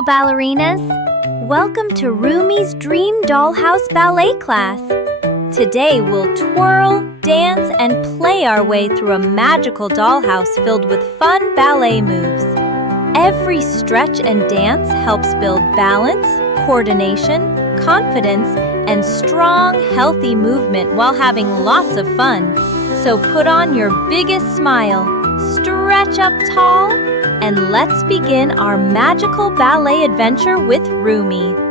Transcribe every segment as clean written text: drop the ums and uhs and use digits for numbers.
little ballerinas. Welcome to RUMI's Dream Dollhouse Ballet Class. Today we'll twirl, dance, and play our way through a magical dollhouse filled with fun ballet moves. Every stretch and dance helps build balance, coordination, confidence, and strong, healthy movement while having lots of fun. So put on your biggest smile, stretch up tall, and let's begin our magical ballet adventure with RUMI.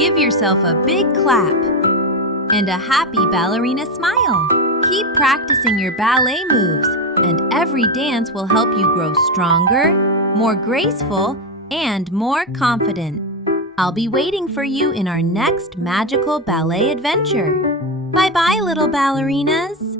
Give yourself a big clap and a happy ballerina smile. Keep practicing your ballet moves, and every dance will help you grow stronger, more graceful, and more confident. I'll be waiting for you in our next magical ballet adventure. Bye-bye, little ballerinas!